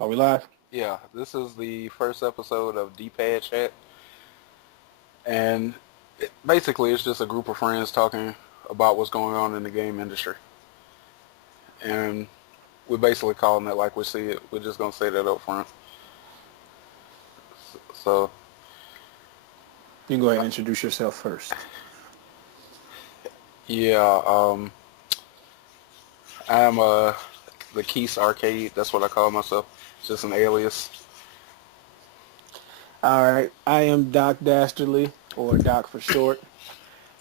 Are we live? Yeah, this is the first episode of D-Pad Chat, and basically it's just a group of friends talking about what's going on in the game industry. And we're basically calling it like we see it. We're just going to say that up front. So, You can go ahead and introduce yourself first. yeah, I'm the Keys Arcade. That's what I call myself. It's just an alias. All right. I am Doc Dastardly, or Doc for short.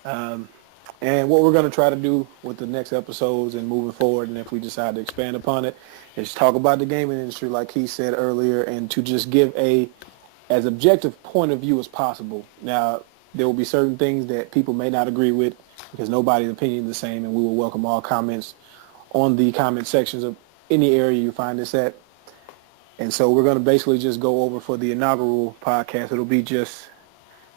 Um, and what we're going to try to do with the next episodes and moving forward, and if we decide to expand upon it, is talk about the gaming industry, like he said earlier, and to just give a as objective point of view as possible. Now, there will be certain things that people may not agree with because nobody's opinion is the same, and we will welcome all comments on the comment sections of any area you find this at. And so we're going to basically just go over for the inaugural podcast. It'll be just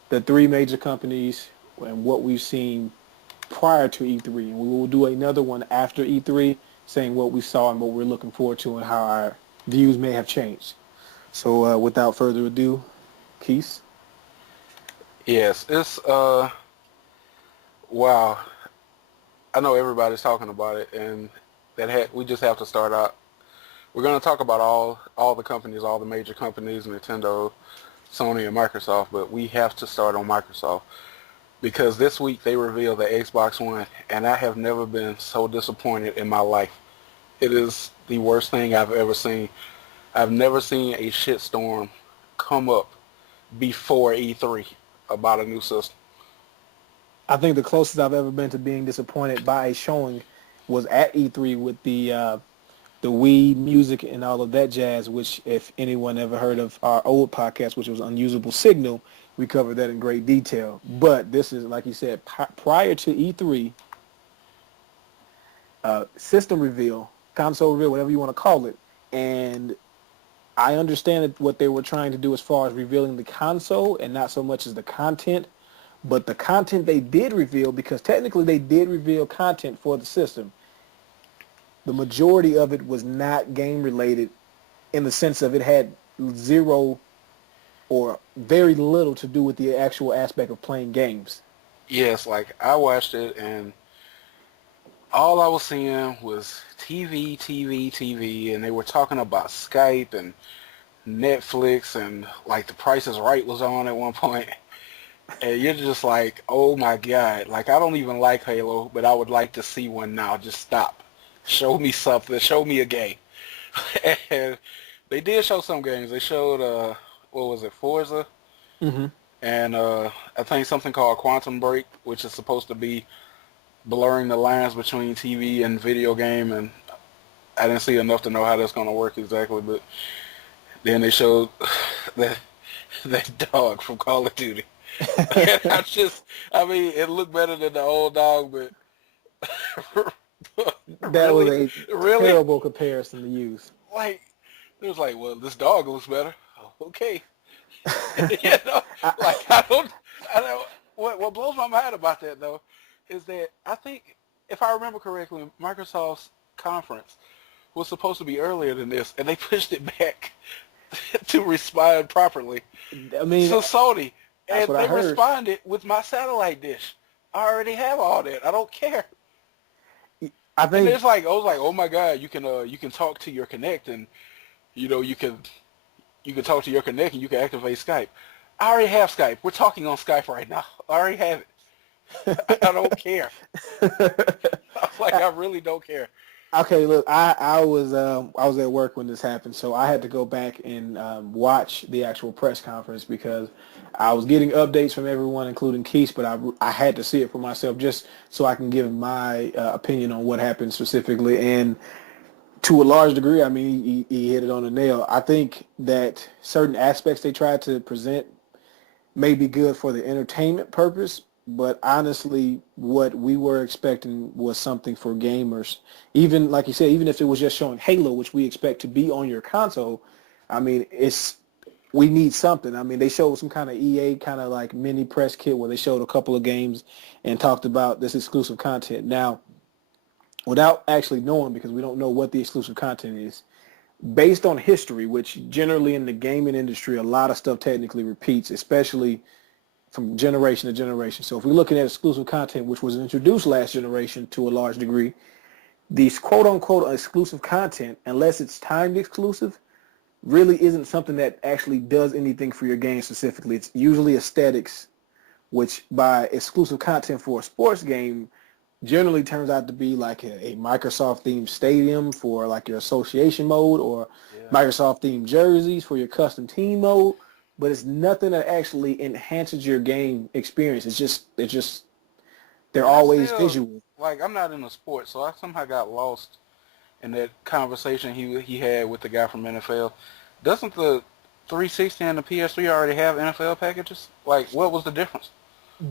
the three major companies and what we've seen prior to E3. And we will do another one after E3 saying what we saw and what we're looking forward to and how our views may have changed. So without further ado, Keith. Yes, it's, wow. I know everybody's talking about it, and we just have to start out. We're going to talk about all the companies, all the major companies, Nintendo, Sony, and Microsoft, but we have to start on Microsoft because this week they revealed the Xbox One, and I have never been so disappointed in my life. It is the worst thing I've ever seen. I've never seen a shitstorm come up before E3 about a new system. I think the closest I've ever been to being disappointed by a showing was at E3 with the Wii music and all of that jazz, which if anyone ever heard of our old podcast, which was Unusable Signal, we covered that in great detail. But this is, like you said, prior to E3, system reveal, console reveal, whatever you want to call it. And I understand what they were trying to do as far as revealing the console and not so much as the content. But the content they did reveal, because technically they did reveal content for the system, the majority of it was not game related in the sense of it had zero or very little to do with the actual aspect of playing games. Yes, like I watched it and all I was seeing was TV, TV, TV, and they were talking about Skype and Netflix and like The Price is Right was on at one point. And you're just like, oh my God, like I don't even like Halo, but I would like to see one now. Just stop. Show me something. Show me a game. And they did show some games. They showed, what was it, Forza? Mm-hmm. And I think something called Quantum Break, which is supposed to be blurring the lines between TV and video game. And I didn't see enough to know how that's going to work exactly. But then they showed that, that dog from Call of Duty. And I mean, it looked better than the old dog, but That was really, a really, terrible comparison to use. like, it was like, well, this dog looks better. Oh, okay. You know, like, I don't, what blows my mind about that, though, is that I think, if I remember correctly, Microsoft's conference was supposed to be earlier than this, and they pushed it back to respond properly I mean, to Sony, that's and what I they heard. responded with my satellite dish. I already have all that. I don't care. I And think, it's like, I was like, oh my God, you can talk to your Connect, and you know you can talk to your Connect, and you can activate Skype. I already have Skype. We're talking on Skype right now. I already have it. I don't care. I was like, I really don't care. okay, look, I was at work when this happened, so I had to go back and watch the actual press conference because I was getting updates from everyone, including Keith, but I had to see it for myself just so I can give my opinion on what happened specifically. And to a large degree, I mean, he hit it on the nail. I think that certain aspects they tried to present may be good for the entertainment purpose, but honestly, what we were expecting was something for gamers. Even like you said, even if it was just showing Halo, which we expect to be on your console, I mean, we need something. I mean, they showed some kind of EA kind of like mini press kit where they showed a couple of games and talked about this exclusive content. Now, without actually knowing, because we don't know what the exclusive content is, based on history, which generally in the gaming industry, a lot of stuff technically repeats, especially from generation to generation. So if we're looking at exclusive content, which was introduced last generation to a large degree, these quote-unquote exclusive content, unless it's timed exclusive, really isn't something that actually does anything for your game specifically. It's usually aesthetics, which by exclusive content for a sports game generally turns out to be like a Microsoft-themed stadium for like your association mode, or Microsoft-themed jerseys for your custom team mode. But it's nothing that actually enhances your game experience. They're And I always still, visual. like, I'm not into sports, so I somehow got lost in that conversation he had with the guy from NFL. Doesn't the 360 and the PS3 already have NFL packages? Like, what was the difference?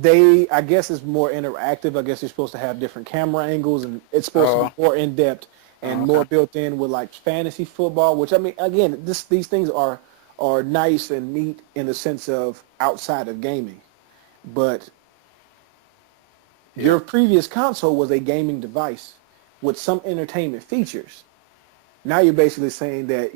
I guess it's more interactive. I guess you're supposed to have different camera angles, and it's supposed to Oh, be more in depth and okay. more built in with like fantasy football. Which I mean, again, these things are nice and neat in the sense of outside of gaming, but Yeah. your previous console was a gaming device with some entertainment features. Now you're basically saying that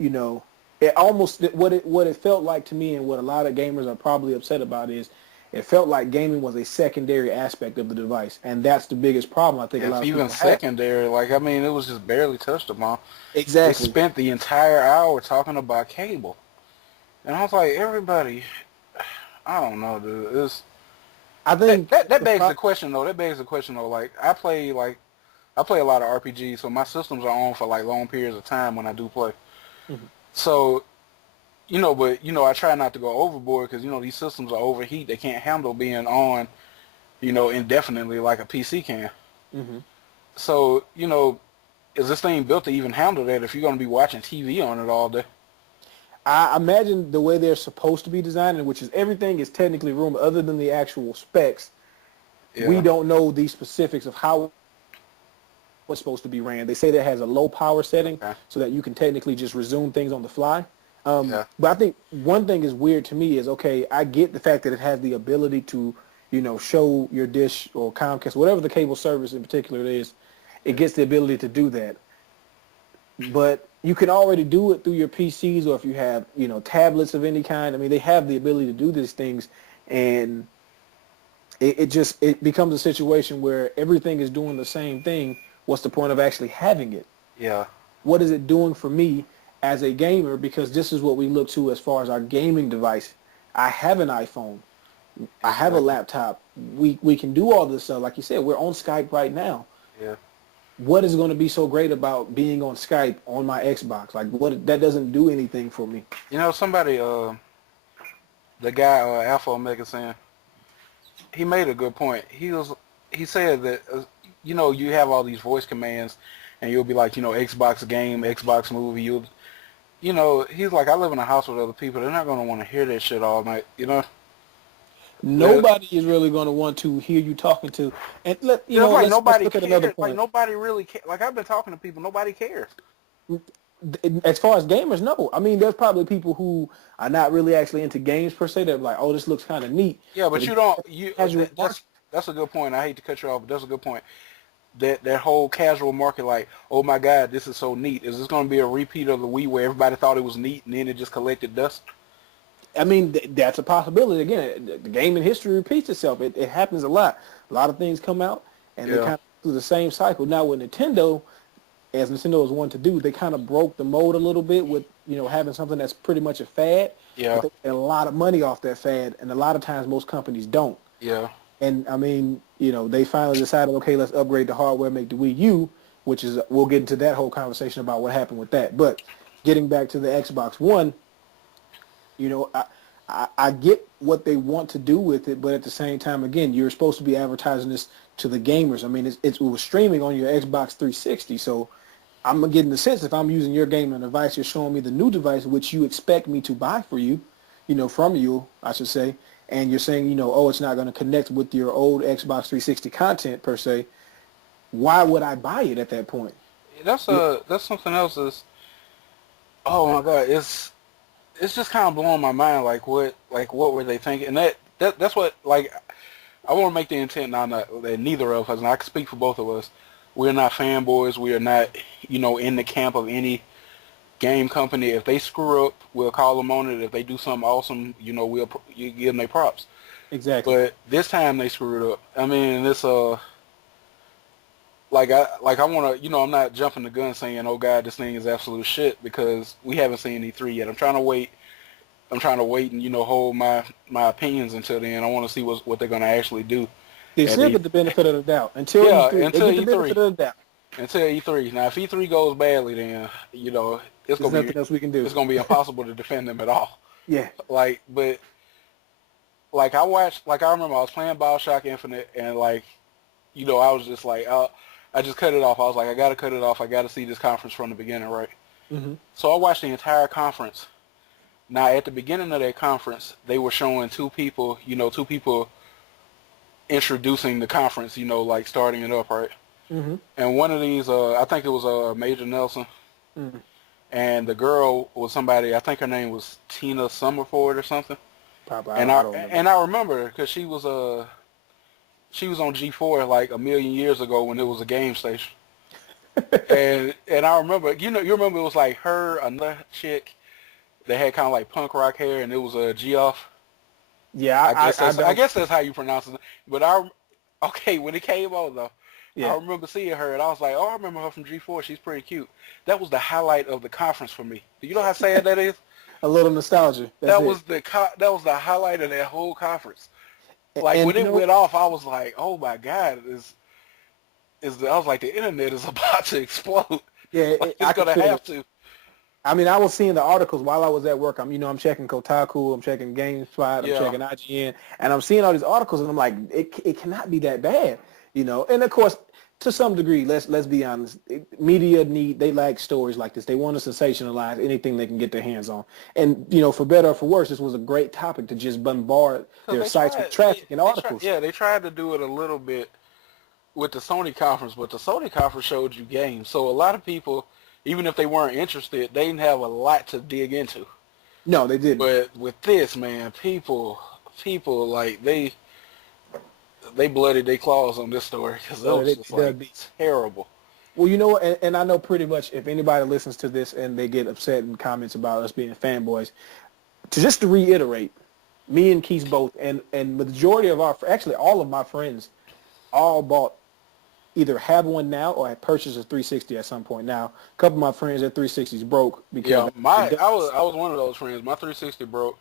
it almost what it felt like to me, and what a lot of gamers are probably upset about is it felt like gaming was a secondary aspect of the device, and that's the biggest problem I think a If lot of even people have. secondary, like, I mean, it was just barely touched upon. They Exactly. spent the entire hour talking about cable. And I was like, everybody, I don't know, dude. I That, think that, that the begs pro- the question, though. That begs the question, though. I play a lot of RPGs, so my systems are on for, like, long periods of time when I do play. Mhm. So, I try not to go overboard because, these systems are overheat. They can't handle being on, indefinitely like a PC can. Mhm. So, is this thing built to even handle that if you're going to be watching TV on it all day? I imagine the way they're supposed to be designed, which is everything is technically room other than the actual specs. We Yeah. don't know the specifics of how it's supposed to be ran. They say that it has a low power setting Okay. so that you can technically just resume things on the fly. Yeah. But I think one thing is weird to me is, okay, I get the fact that it has the ability to, show your dish or Comcast, whatever the cable service in particular it is, it Yeah. gets the ability to do that. But you can already do it through your PCs, or if you have, tablets of any kind. I mean, they have the ability to do these things, and it becomes a situation where everything is doing the same thing. What's the point of actually having it? Yeah. What is it doing for me as a gamer? Because this is what we look to as far as our gaming device. I have an iPhone. I have a Exactly. laptop. We can do all this stuff. Like you said, we're on Skype right now. Yeah. What is going to be so great about being on Skype on my Xbox? Like, what, that doesn't do anything for me. Somebody, the guy, Alpha Omega San, he made a good point. He said that, you have all these voice commands, and you'll be like, Xbox game, Xbox movie. He's like, I live in a house with other people. They're not going to want to hear that shit all night. That, Nobody is really going to want to hear you talking to. And just like let's nobody look at another cares. Like point. nobody really cares. Like I've been talking to people, nobody cares. As far as gamers, no. I mean, there's probably people who are not really actually into games per se. They're like, oh, this looks kind of neat. Yeah, But but you it don't. casual market. That's a good point. I hate to cut you off, but that's a good point. That whole casual market, like, oh my God, this is so neat. Is this going to be a repeat of the Wii where everybody thought it was neat and then it just collected dust? I mean, that's a possibility. Again, the gaming history repeats itself. It happens a lot. A lot of things come out, and they Yeah, kind of through the same cycle. Now with Nintendo, as Nintendo is one to do, they kind of broke the mold a little bit with having something that's pretty much a fad, yeah, but they get a lot of money off that fad, and a lot of times most companies don't. yeah, And I mean, they finally decided, okay, let's upgrade the hardware, make the Wii U, which is we'll get into that whole conversation about what happened with that. But getting back to the Xbox One, I get what they want to do with it, but at the same time, again, you're supposed to be advertising this to the gamers. I mean, it was streaming on your Xbox 360, so I'm getting the sense if I'm using your gaming device, you're showing me the new device, which you expect me to buy for you, from you, I should say, and you're saying, oh, it's not going to connect with your old Xbox 360 content per se. Why would I buy it at that point? that's something else. Oh my God, it's just kind of blowing my mind. What were they thinking? And that's what, like, I want to make the intent now that neither of us, and I can speak for both of us, we're not fanboys. We are not, in the camp of any game company, if they screw up, we'll call them on it. If they do something awesome, we'll give them their props. Exactly. But this time they screwed up. I mean, it's I want to, I'm not jumping the gun saying, oh God, this thing is absolute shit, because we haven't seen E3 yet. I'm trying to wait. And hold my opinions until then. I want to see what they're going to actually do. They At still E- get the benefit of the doubt until yeah, E3. They until get the benefit E3. of the doubt. Until E3. Now, if E3 goes badly, then it's There's gonna nothing else we can do. it's gonna be impossible to defend them at all. Yeah. But I remember I was playing BioShock Infinite, and I was just like, I just cut it off. I was like, I gotta cut it off. I gotta see this conference from the beginning, right? Mm-hmm. So I watched the entire conference. Now, at the beginning of that conference, they were showing two people introducing the conference, starting it up, right? Mm-hmm. And one of these, I think it was Major Nelson, Mm-hmm. and the girl was somebody. I think her name was Tina Summerford or something. Probably. And I don't remember. I remember her because she was on G4 like a million years ago when it was a game station. and I remember, you remember it was like her, another chick that had kind of like punk rock hair, and it was a Geoff. Yeah, I guess that's how you pronounce it. But okay, when it came on though, yeah, I remember seeing her, and I was like, oh, I remember her from G4. She's pretty cute. That was the highlight of the conference for me. Do you know how sad that is? a little nostalgia. That's it. That was the highlight of that whole conference. Like And when it went off, I was like, oh my God, I was like, the internet is about to explode. yeah, Like, I it's could gonna feel have it. to. I mean, I was seeing the articles while I was at work. I'm checking Kotaku, I'm checking GameSpot, I'm Yeah. checking IGN, and I'm seeing all these articles, and I'm like, it cannot be that bad, And of course, to some degree, let's be honest, media they like stories like this. They want to sensationalize anything they can get their hands on, and for better or for worse, this was a great topic to just bombard Because their they sites with tried, traffic and articles. they tried to do it a little bit with the Sony conference, but the Sony conference showed you games. So a lot of people, even if they weren't interested, they didn't have a lot to dig into. No, they didn't. But with this, man, people like they bloodied their claws on this story because it was just like terrible. Well, and I know pretty much if anybody listens to this and they get upset in comments about us being fanboys, to reiterate, me and Keith both, and majority of actually all of my friends, all bought, either have one now or had purchased a 360 at some point. Now, a couple of my friends, their 360s broke because I was one of those friends. My 360 broke,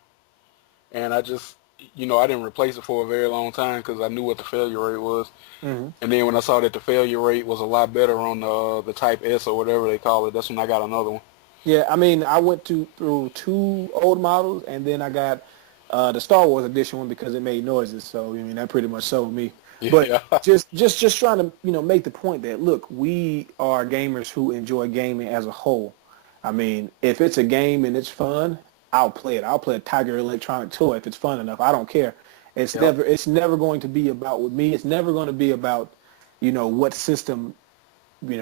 and I just I didn't replace it for a very long time because I knew what the failure rate was. Mm-hmm. And then when I saw that the failure rate was a lot better on the Type S or whatever they call it, that's when I got another one. Yeah, I mean, I went through two old models, and then I got the Star Wars edition one because it made noises. So I mean, that pretty much sold me. Yeah. But just trying to make the point that look, we are gamers who enjoy gaming as a whole. I mean, if it's a game and it's fun, I'll play it. I'll play a Tiger Electronic toy if it's fun enough. I don't care. It's never going to be about with me. It's never going to be about what system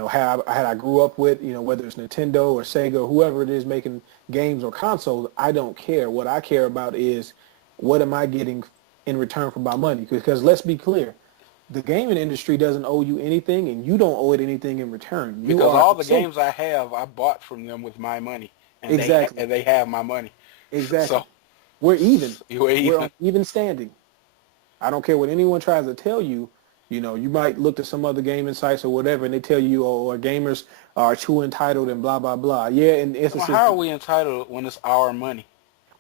how I grew up with, whether it's Nintendo or Sega or whoever it is making games or consoles. I don't care. What I care about is what am I getting in return for my money? Because let's be clear, the gaming industry doesn't owe you anything, and you don't owe it anything in return. Because all the games I have, I bought from them with my money. And exactly. They have my money. Exactly. So we're even. We're on even standing. I don't care what anyone tries to tell you. You might look at some other gaming sites or whatever, and they tell you, oh, gamers are too entitled and blah, blah, blah. Yeah, and well, how are we entitled when it's our money?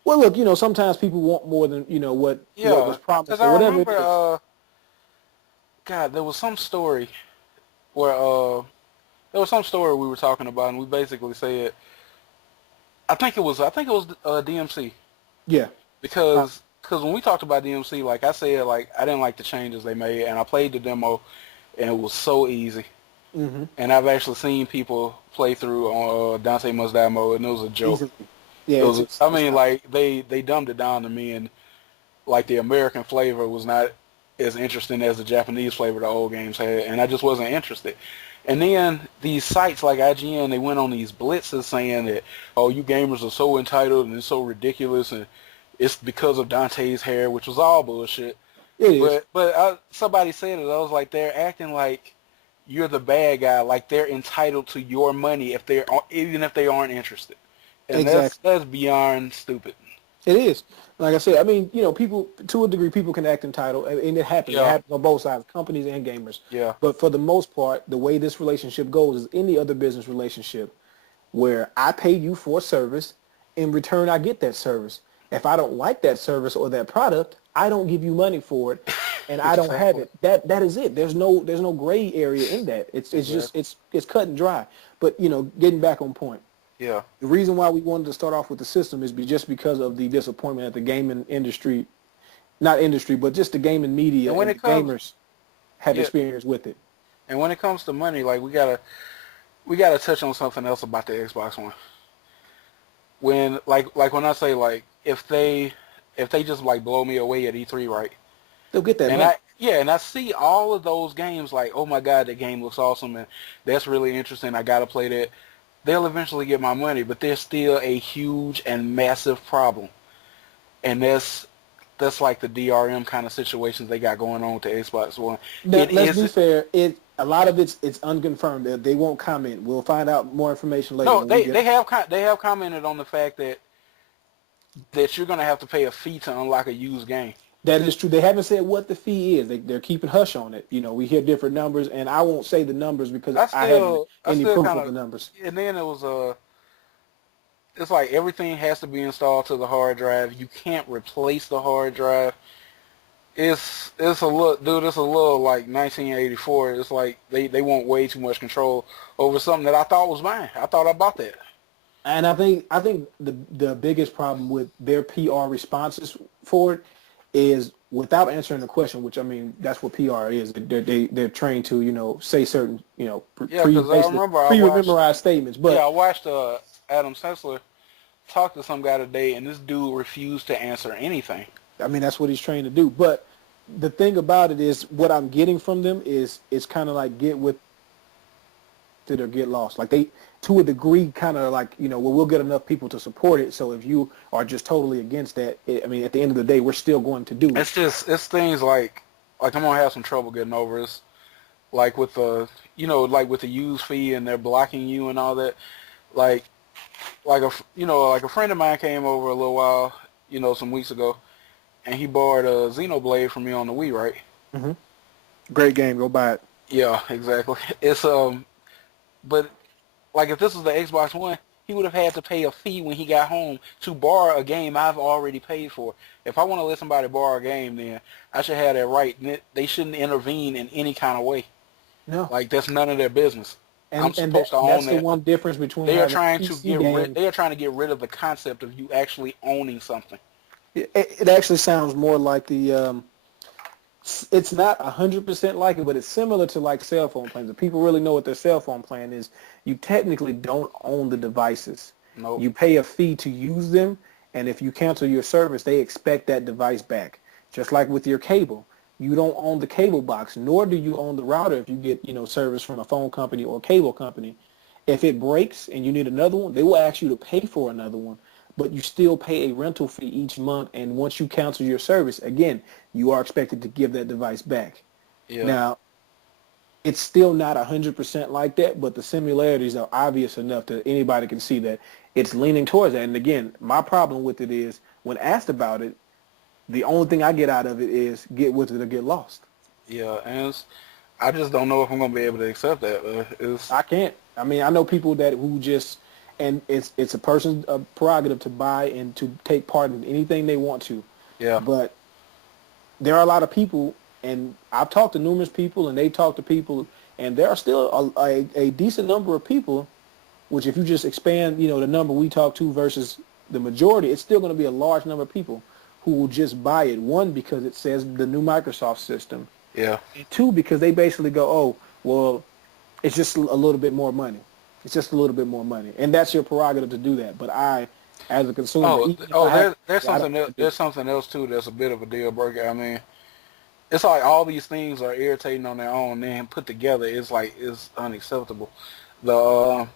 Well, look, sometimes people want more than, what was promised or whatever it is. God, there was some story where we were talking about, and we basically said, I think it was DMC. Yeah. Because when we talked about DMC, like I said, like I didn't like the changes they made, and I played the demo, and it was so easy. Mm-hmm. And I've actually seen people play through on Dante Must Die mode, and it was a joke. Easily. Yeah, they dumbed it down to me, and like the American flavor was not as interesting as the Japanese flavor the old games had, and I just wasn't interested. And then these sites like IGN, they went on these blitzes saying that, oh, you gamers are so entitled and it's so ridiculous, and it's because of Dante's hair, which was all bullshit. It is. But somebody said it. I was like, they're acting like you're the bad guy, like they're entitled to your money even if they aren't interested. And that's beyond stupid. It is. Like I said, I mean, people, to a degree, people can act entitled, and it happens. It Yeah, happens on both sides, companies and gamers. yeah, But for the most part, the way this relationship goes is any other business relationship where I pay you for a service, in return I get that service. If I don't like that service or that product, I don't give you money for it, and I don't have exactly, it. That is it. There's no gray area in that. It's just exactly. it's cut and dry. But getting back on point. Yeah, The reason why we wanted to start off with the system is just because of the disappointment that the gaming industry, not industry, but just the gaming media and when and it the comes, gamers have yeah, experienced with it. and when it comes to money, like we gotta touch on something else about the Xbox One. When like when I say like if they just like blow me away at E3, right? They'll get that And money. I see all of those games like, oh my God, that game looks awesome and that's really interesting. I gotta play that. They'll eventually get my money, but there's still a huge and massive problem, and that's like the DRM kind of situations they got going on with the Xbox One. Now, It let's be isn't. fair. A lot of it's unconfirmed. They won't comment. We'll find out more information later No, when we they have commented on the fact that you're gonna have to pay a fee to unlock a used game. That is true. They haven't said what the fee is. They're keeping hush on it. We hear different numbers, and I won't say the numbers because I haven't I any still proof kind of the of, numbers. and then it's like everything has to be installed to the hard drive. You can't replace the hard drive. It's a little, dude. It's a little like 1984. It's like they want way too much control over something that I thought was mine. I thought I bought that. And I think the biggest problem with their PR responses for it is without answering the question, which I mean that's what PR is. They're trained to say certain Yeah, because I basically remember pre-memorized statements. But I watched Adam Sessler talk to some guy today, and this dude refused to answer anything. I mean that's what he's trained to do. But the thing about it is what I'm getting from them is it's kind of like get with it or get lost. Like they, to a degree, kind of like well, we'll get enough people to support it. So if you are just totally against that, I mean, at the end of the day, we're still going to do it. It's things like I'm gonna have some trouble getting over. It's like with the like with the use fee and they're blocking you and all that. Like like a friend of mine came over a little while some weeks ago, and he borrowed a Xenoblade from me on the Wii, right? Hmm. Great game. Go buy it. Yeah, exactly. It's but like if this was the Xbox One, he would have had to pay a fee when he got home to borrow a game I've already paid for. If I want to let somebody borrow a game, then I should have that right. They shouldn't intervene in any kind of way. No. Like that's none of their business. I'm And supposed to own that's the that. one difference between They are having trying a to PC game. They are trying to get rid of the concept of you actually owning something. It actually sounds more like it's not 100% like it, but it's similar to like cell phone plans. If people really know what their cell phone plan is, you technically don't own the devices. Nope. You pay a fee to use them, and if you cancel your service, they expect that device back. Just like with your cable. You don't own the cable box, nor do you own the router if you get, service from a phone company or a cable company. If it breaks and you need another one, they will ask you to pay for another one, but you still pay a rental fee each month, and once you cancel your service, again, you are expected to give that device back. Yeah. Now, it's still not 100% like that, but the similarities are obvious enough that anybody can see that it's leaning towards that. And again, my problem with it is when asked about it, the only thing I get out of it is get with it or get lost. Yeah, and I just don't know if I'm gonna be able to accept that. I can't. I mean, I know people who just, and it's a person's prerogative to buy and to take part in anything they want to. Yeah. But there are a lot of people, and I've talked to numerous people, and they've talked to people, and there are still a decent number of people, which if you just expand, the number we talk to versus the majority, it's still going to be a large number of people who will just buy it. One, because it says the new Microsoft system. Yeah. And two, because they basically go, oh, well, it's just a little bit more money. It's just a little bit more money. And that's your prerogative to do that. But I, as a consumer... There's something else, too, that's a bit of a deal breaker. I mean, it's like all these things are irritating on their own, then put together, it's unacceptable. The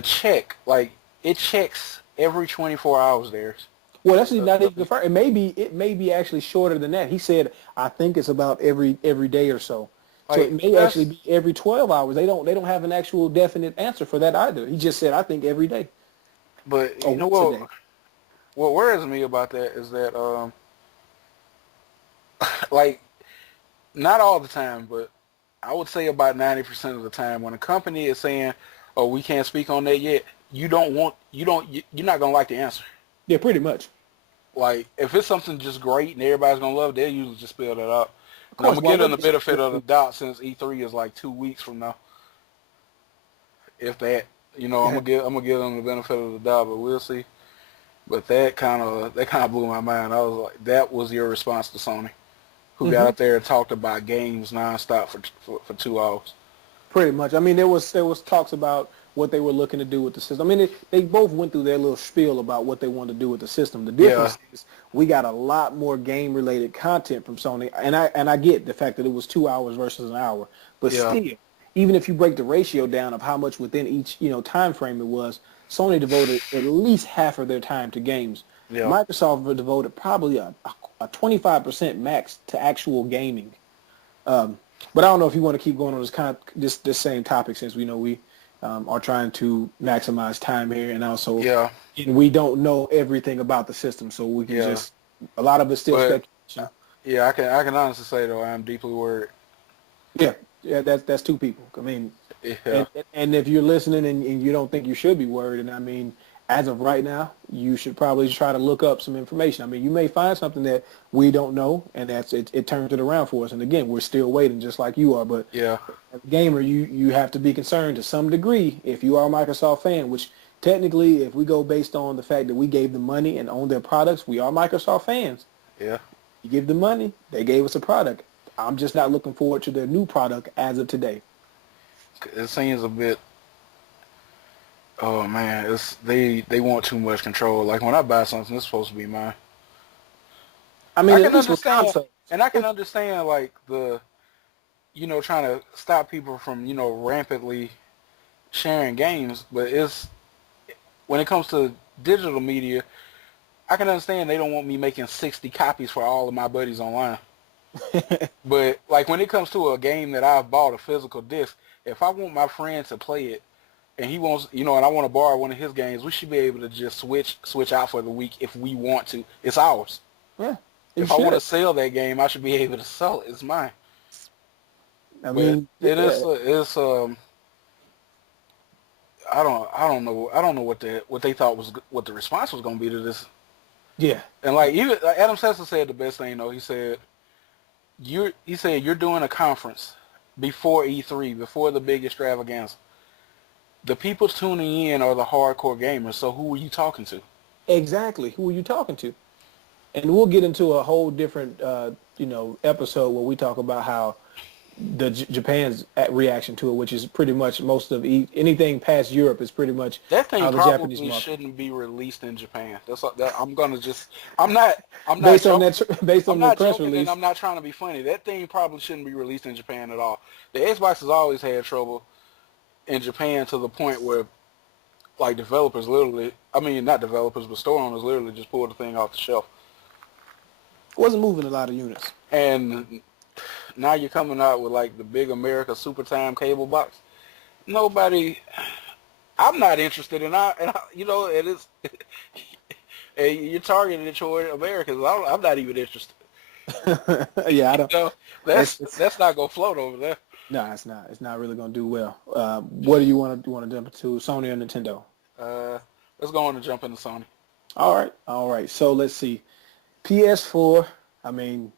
check, like, it checks every 24 hours there. Well, that's not even confirmed. It may be actually shorter than that. He said, I think it's about every day or so. So it may actually be every 12 hours. They don't have an actual definite answer for that either. He just said, I think every day. But or you know once a day. what worries me about that is that like not all the time, but I would say about 90% of the time when a company is saying, "Oh, we can't speak on that yet," you're not gonna like the answer. Yeah, pretty much. Like if it's something just great and everybody's gonna love it, they'll usually just spell that out. Of And I'm course, gonna why give them wouldn't the they say benefit of the good doubt since E3 is like 2 weeks from now, if that. I'm food? gonna give them the benefit of the doubt, but we'll see. But that kind of blew my mind. I was like, that was your response to Sony, who got hmm up there and talked about games nonstop for 2 hours. Pretty much. I mean, there was talks about what they were looking to do with the system. I mean, they both went through their little spiel about what they wanted to do with the system. The Yeah, difference is we got a lot more game related content from Sony, and I get the fact that it was 2 hours versus an hour, but yeah, still, even if you break the ratio down of how much within each time frame it was, Sony devoted at least half of their time to games. yeah. Microsoft devoted probably a 25% max to actual gaming. But I don't know if you want to keep going on this same topic since we know we are trying to maximize time here, and also Yeah, we don't know everything about the system, so we can yeah. just a lot of it's still But speculation. yeah, I can honestly say though I'm deeply worried. Yeah, yeah, that's two people. I mean, Yeah, and if you're listening and you don't think you should be worried, and I mean, as of right now, you should probably try to look up some information. I mean, you may find something that we don't know, and it turns it around for us. And again, we're still waiting, just like you are. But yeah, as a gamer, you have to be concerned to some degree if you are a Microsoft fan, which technically, if we go based on the fact that we gave them money and own their products, we are Microsoft fans. yeah. You give them money, they gave us a product. I'm just not looking forward to their new product as of today. It seems a bit. Oh man, they want too much control. Like when I buy something, it's supposed to be mine. I I mean, at can least with understand, consoles, and I can it, understand like trying to stop people from rampantly sharing games, but it's when it comes to digital media, I can understand they don't want me making 60 copies for all of my buddies online. But like when it comes to a game that I've bought a physical disc, if I want my friend to play it and he wants, and I want to borrow one of his games, we should be able to just switch out for the week if we want to. It's ours. yeah, you If I want to should. sell that game, I should be able to sell it. It's mine. I But mean, it is yeah, it's I don't know what they thought was what the response was going to be to this. yeah, And like even like Adam Sessler said the best thing though. He said you're doing a conference before E3, before the big extravaganza. The people tuning in are the hardcore gamers. So who are you talking to? exactly. Who are you talking to? And we'll get into a whole different, episode where we talk about how Japan's reaction to it, which is pretty much most of anything past Europe is pretty much That thing how the Japanese probably market. shouldn't be released in Japan. That I'm gonna just. I'm not. I'm not Based on joking. based I'm on the not press joking, and release, I'm not trying to be funny. That thing probably shouldn't be released in Japan at all. The Xbox has always had trouble in Japan to the point where, like, developers literally. I mean, not developers, but store owners literally just pulled the thing off the shelf. wasn't moving a lot of units. And now you're coming out with like the big America Super Time cable box. Nobody. I'm not interested it is. And you're targeting it toward Americans. I'm not even interested. Yeah, I You don't. know, It's that's not gonna float over there. no, it's not. It's not really going to do well. What do you want to jump into? Sony or Nintendo? Uh, let's go on and jump into Sony. All right, all right. So let's see. PS4. I mean,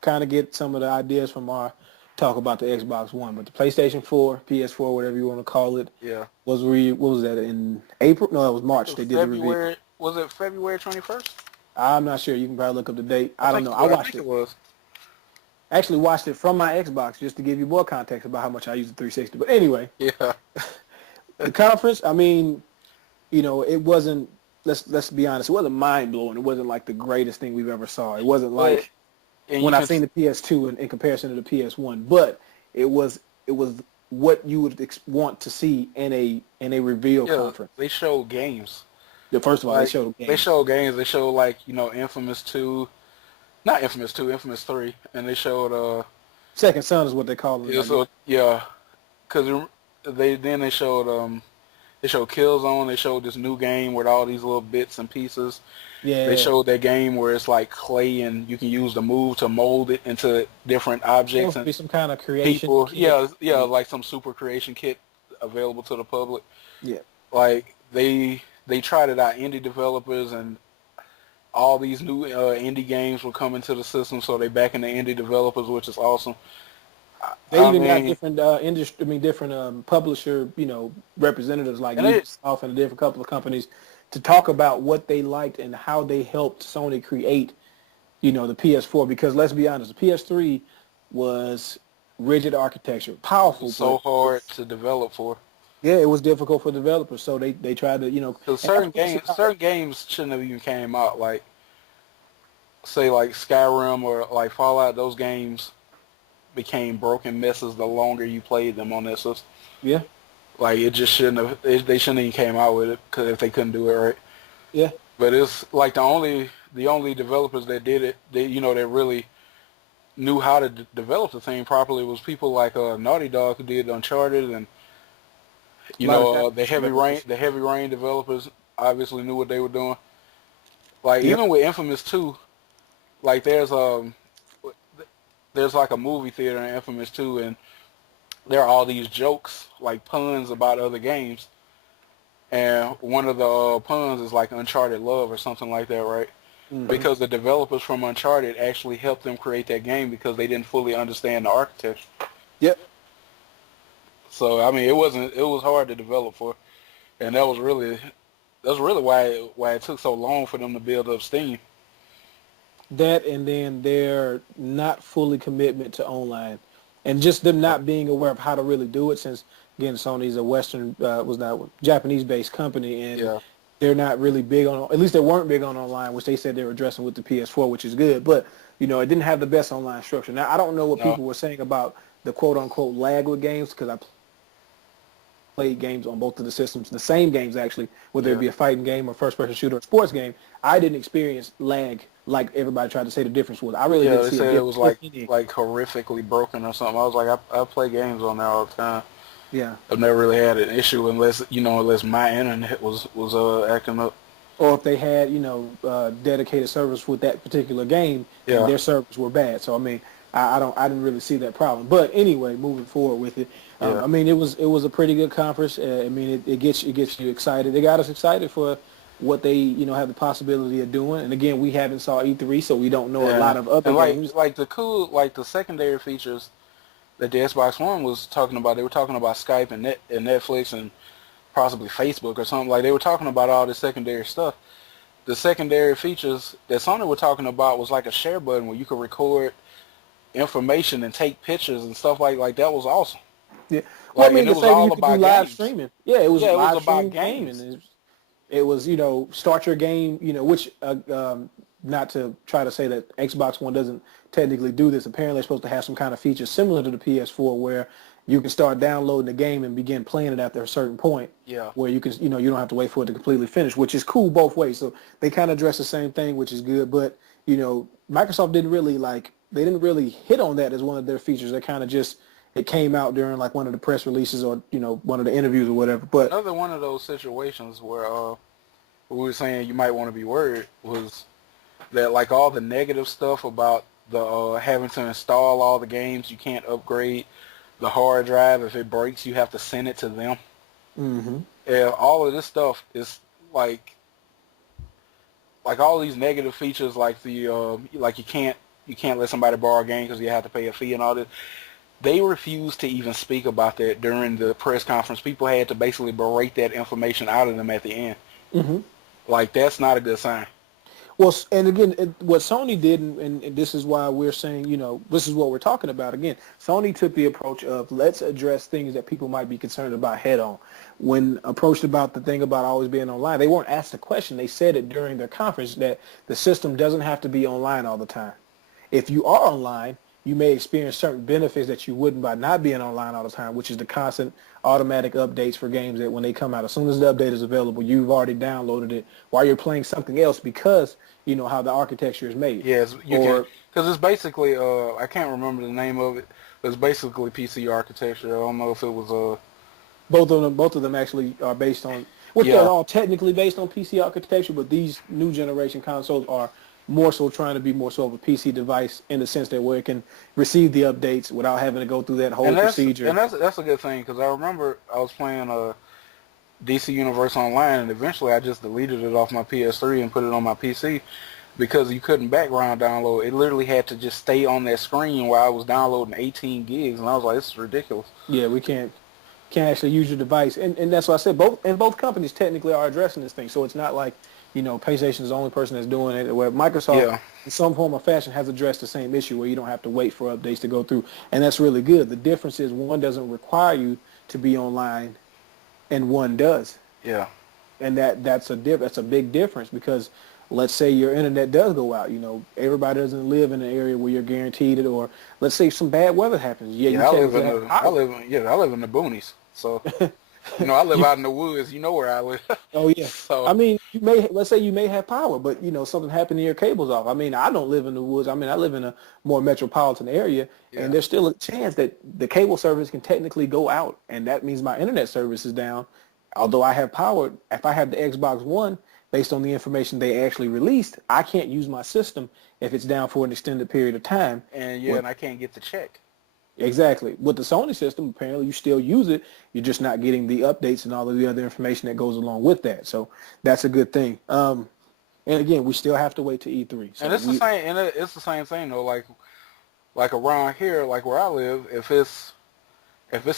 kind of get some of the ideas from our talk about the Xbox One, but the PlayStation 4, PS4, whatever you want to call it, Yeah. what was that in April? No, it was March. They did the reveal. February was it February 21st? I'm not sure. You can probably look up the date. I I don't think know. it I was. I watched think it it. was. Actually watched it from my Xbox just to give you more context about how much I use the 360. But anyway, Yeah. the conference, I mean, it wasn't, let's be honest, it wasn't mind blowing. It wasn't like the greatest thing we've ever saw. It wasn't But like and you when I can seen the PS2 in comparison to the PS1, but it was what you would want to see in a reveal yeah conference. they showed games. First of all, they Like showed they games. showed games. They showed like Infamous 2, not Infamous 2, Infamous 3, and they showed Second Son is what they call it, yeah I guess. so yeah because they showed They showed Killzone. They showed this new game with all these little bits and pieces. They Yeah. showed that game where it's like clay and you can use the move to mold it into different objects Supposed to and be some kind of creation people. kit. Yeah, like some super creation kit available to the public. Yeah. Like they tried it out, indie developers, and all these new indie games were coming to the system, so they backing the indie developers, which is awesome. They I even got mean, different industry, different publisher, representatives like and it Ubisoft and a different couple of companies to talk about what they liked and how they helped Sony create, the PS4. Because let's be honest, the PS3 was rigid architecture, was powerful, so but hard to develop for. yeah, it was difficult for developers. So they tried to, Because and that's what it's about. certain games shouldn't have even came out. Like say like Skyrim or like Fallout, those games became broken messes the longer you played them on that system. Yeah, Like it just shouldn't have. They shouldn't even came out with it because if they couldn't do it right. yeah. But it's like the only developers that did it, that really knew how to develop the thing properly was people like Naughty Dog who did Uncharted and A lot of Japanese developers. the Heavy Rain developers obviously knew what they were doing. Like Yep. even with Infamous 2, like there's like a movie theater in Infamous 2 and there are all these jokes like puns about other games. And one of the puns is like Uncharted Love or something like that, right? Hmm. Because the developers from Uncharted actually helped them create that game because they didn't fully understand the architecture. Yep. So I mean, it was hard to develop for, and that's really why it took so long for them to build up Steam. That and then their not fully commitment to online, and just them not being aware of how to really do it. Since again, Sony's a Western, was not Japanese-based company, and Yeah, they're not really big on. At least they weren't big on online, which they said they were addressing with the PS4, which is good. But it didn't have the best online structure. Now I don't know what no, people were saying about the quote-unquote lag with games because I played games on both of the systems, the same games actually, whether it yeah, be a fighting game or first-person shooter or sports game. I didn't experience lag like everybody tried to say the difference was. I really yeah. didn't They see a said it difference, was if any. like horrifically broken or something. I was like, I play games on there all the time. Yeah. I've never really had an issue unless my internet was acting up. Or if they had, dedicated servers with that particular game and Yeah, their servers were bad. So I mean, I didn't really see that problem. But anyway, moving forward with it, yeah. I mean, it was a pretty good conference. I mean, it gets you excited. They got us excited for what they have the possibility of doing. And again, we haven't saw E3, so we don't know a Yeah, lot of other and games. the secondary features that the Xbox One was talking about. They were talking about Skype and Netflix and possibly Facebook or something. Like they were talking about all this secondary stuff. The secondary features that Sony were talking about was like a share button where you could record information and take pictures and stuff like that was awesome. Yeah. Well, I Like, mean, and it the was same way all you could do about live games. streaming. Yeah, it was Yeah, it was live about streaming gaming. games. It was, start your game, which, not to try to say that Xbox One doesn't technically do this. Apparently, it's supposed to have some kind of feature similar to the PS4 where you can start downloading the game and begin playing it after a certain point Yeah, where you can, you don't have to wait for it to completely finish, which is cool both ways. So they kind of address the same thing, which is good. But, Microsoft they didn't really hit on that as one of their features. They kind of just, it came out during like one of the press releases or, one of the interviews or whatever. But another one of those situations where we were saying you might want to be worried was that like all the negative stuff about the having to install all the games, you can't upgrade the hard drive. If it breaks, you have to send it to them. hmm Yeah, all of this stuff is like all these negative features, like the like you can't let somebody borrow a game because you have to pay a fee and all this. They refused to even speak about that during the press conference. People had to basically berate that information out of them at the end. hmm Like that's not a good sign. Well, and again, what Sony did, and this is why we're saying, this is what we're talking about. Again, Sony took the approach of let's address things that people might be concerned about head on. When approached about the thing about always being online, they weren't asked the question. They said it during their conference that the system doesn't have to be online all the time. If you are online, you may experience certain benefits that you wouldn't by not being online all the time, which is the constant automatic updates for games that when they come out, as soon as the update is available, you've already downloaded it while you're playing something else because you know how the architecture is made. Yes, you can, Or because it's basically I can't remember the name of it, but it's basically PC architecture. I don't know if it was Both of them actually are based on, well, they're Yeah, all technically based on PC architecture, but these new generation consoles are more so trying to be more so of a PC device in the sense that where it can receive the updates without having to go through that whole and that's procedure. and that's that's a good thing because I remember I was playing DC Universe Online, and eventually I just deleted it off my PS3 and put it on my PC because you couldn't background download. It literally had to just stay on that screen while I was downloading 18 gigs, and I was like, this is ridiculous. Yeah, we can't actually use your device, and that's why I said both companies technically are addressing this thing. So it's not like PlayStation is the only person that's doing it. Where Microsoft, Yeah, in some form or fashion, has addressed the same issue where you don't have to wait for updates to go through, and that's really good. The difference is one doesn't require you to be online, and one does. yeah, And that's a big difference because let's say your internet does go out. Everybody doesn't live in an area where you're guaranteed it, or let's say some bad weather happens. Yeah, you yeah. technically have power. I live in the boonies, so I live You, out in the woods. You know where I live, oh yeah. I so mean, let's say you may have power, but something happened and your cable's off. I mean, I don't live in the woods. I mean, I live in a more metropolitan area, and yeah, there's still a chance that the cable service can technically go out, and that means my internet service is down. Although I have power, if I have the Xbox One, based on the information they actually released, I can't use my system if it's down for an extended period of time. and I can't get the check. Exactly. With the Sony system, apparently you still use it. You're just not getting the updates and all of the other information that goes along with that. So that's a good thing. And again, we still have to wait to E3. So And it's the same, and it's the same thing though. Like around here, like where I live, if it's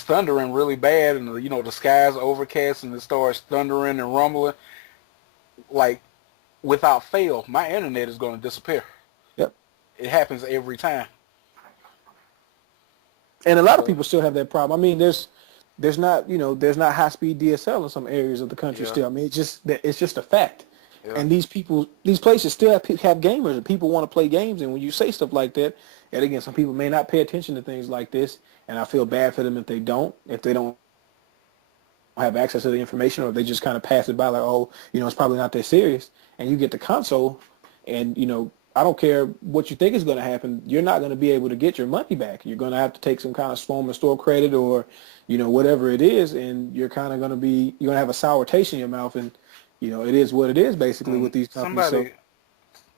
thundering really bad and the sky's overcast and it starts thundering and rumbling, like without fail, my internet is going to disappear. yep. It happens every time. And a lot of So people still have that problem. I mean, there's not high speed DSL in some areas of the country yeah, still. I mean, it's just a fact. yeah. And these places still have gamers, and people want to play games. And when you say stuff like that, and again, some people may not pay attention to things like this, and I feel bad for them if they don't have access to the information, or if they just kind of pass it by like, oh, it's probably not that serious. And you get the console, and I don't care what you think is going to happen, you're not going to be able to get your money back. You're going to have to take some kind of form of store credit or whatever it is, and you're going to have a sour taste in your mouth, and it is what it is basically with these companies. Somebody,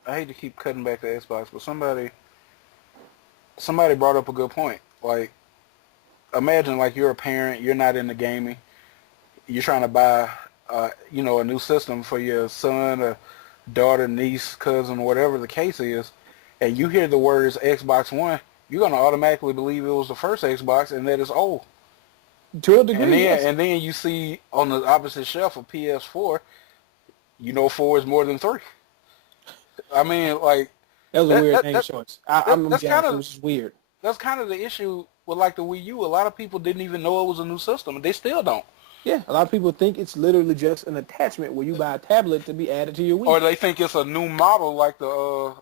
I hate to keep cutting back to Xbox, but somebody brought up a good point. Like, imagine like you're a parent, you're not into gaming, you're trying to buy, a new system for your son or daughter, niece, cousin, whatever the case is, and you hear the words Xbox One, you're gonna automatically believe it was the first Xbox and that it's old. To a degree, And then yes. and then you see on the opposite shelf a PS4, 4 is more than 3. I mean, like That was a that, weird that, name that, choice. that I'm that's be kind honest, it of was just weird. that's kind of the issue with like the Wii U. A lot of people didn't even know it was a new system, and they still don't. Yeah, a lot of people think it's literally just an attachment where you buy a tablet to be added to your Wii. Or they think it's a new model like the